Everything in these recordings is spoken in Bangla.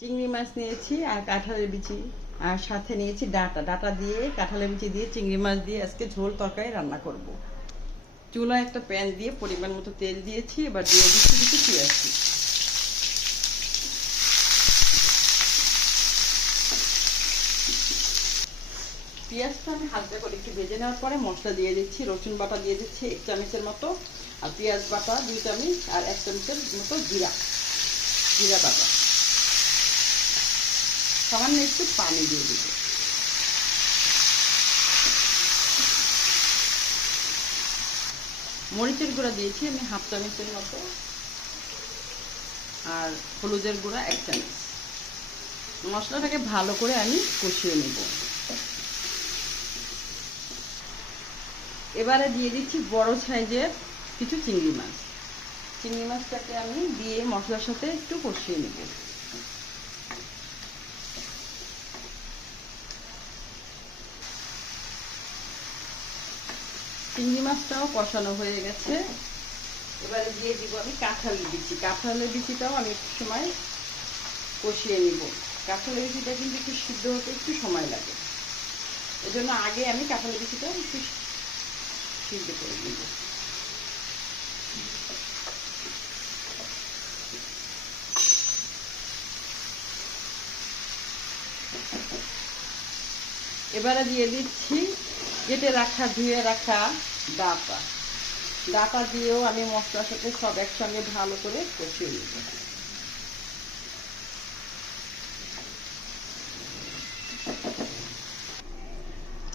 চিংড়ি মাছ নিয়েছি আর কাঁঠালের বিচি আর সাথে নিয়েছি ডাটা। ডাটা দিয়ে কাঁঠালের বিচি দিয়ে, চিংড়ি মাছ দিয়ে আজকে ঝোল তরকারি রান্না করব। চুলা একটা প্যান দিয়ে পরিমাণ মতো তেল দিয়েছি, এবার দিয়ে দিচ্ছি কিছু পেঁয়াজ। পেঁয়াজটা আমি হালকা করে একটু ভেজে নেওয়ার পরে মশলা দিয়ে দিচ্ছি, রসুন বাটা দিয়ে দিচ্ছি, এক চামচের মতো। আর পেঁয়াজ বাটা, দুই চামচ, আর এক চামচের মতো জিরা। জিরা বাটা। সামান্য একটু পানি দিয়ে দিব। মরিচের গুঁড়া দিয়েছি আমি হাফ চামচের মতো। আর হলুদের গুঁড়া এক চামচ। মশলাটাকে ভালো করে আমি কষিয়ে নেব। এবারে দিয়ে দিচ্ছি বড় সাইজের কিছু চিংড়ি মাছ। চিংড়ি মাছটাকে আমি দিয়ে মশলার সাথে একটু কষিয়ে নেব। চিংড়ি মাছটাও কষানো হয়ে গেছে। এবারে দিয়ে দিব আমি কাঁঠালের বিচি। কাঁঠালের বিচিটাও আমি একটু সময় কষিয়ে নিব। কাঁঠালের বিচিটা কিন্তু একটু সিদ্ধ হতে একটু সময় লাগে। এজন্য আগে আমি কাঁঠালের বিচিটা একটু সিদ্ধ করে নিব। এবারে দিয়ে দিচ্ছি কেটে রাখা, ধুয়ে রাখা ডাটা। ডাটা দিয়েও আমি মশলার সাথে সব একসঙ্গে ভালো করে কষিয়ে নিব।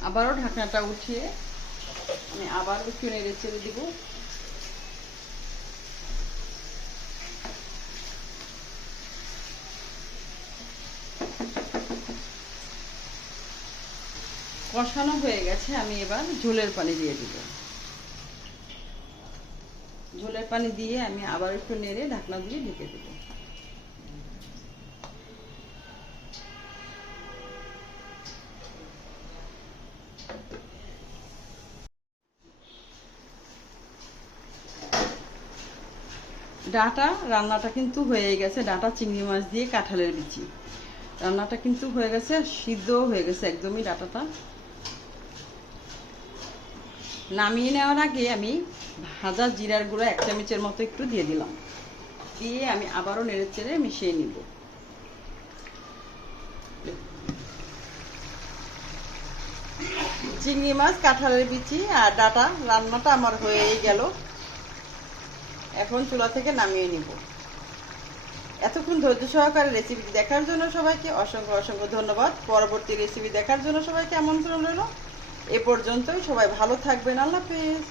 আবারও ঢাকনাটা উঠিয়ে আমি আবার একটু নেড়ে চেড়ে দিব। কষানো হয়ে গেছে, আমি এবার ঝোলের পানি দিয়ে দিব। ঝোলের পানি দিয়ে আমি আবার একটু নেড়ে ঢাকনা দিয়ে ঢেকে দেব। ডাটা, রান্নাটা কিন্তু হয়ে গেছে। ডাটা, চিংড়ি মাছ দিয়ে কাঁঠালের বিচি। রান্নাটা কিন্তু হয়ে গেছে, সিদ্ধও হয়ে গেছে একদমই ডাটাটা। নামিয়ে নেওয়ার আগে আমি ভাজা জিরার গুঁড়ো এক চামচের মতো একটু দিয়ে দিলাম। দিয়ে আমি আবারও নেড়ে চেড়ে মিশিয়ে নিব। চিংড়ি মাছ, কাঁঠালের বিচি আর ডাটা, রান্নাটা আমার হয়েই গেল। এখন চুলা থেকে নামিয়ে নিব। এতক্ষণ ধৈর্য সহকারে রেসিপি দেখার জন্য সবাইকে অসংখ্য অসংখ্য ধন্যবাদ। পরবর্তী রেসিপি দেখার জন্য সবাইকে আমন্ত্রণ রইল। এ পর্যন্তই। সবাই ভালো থাকবেন। আল্লাহ হাফেজ।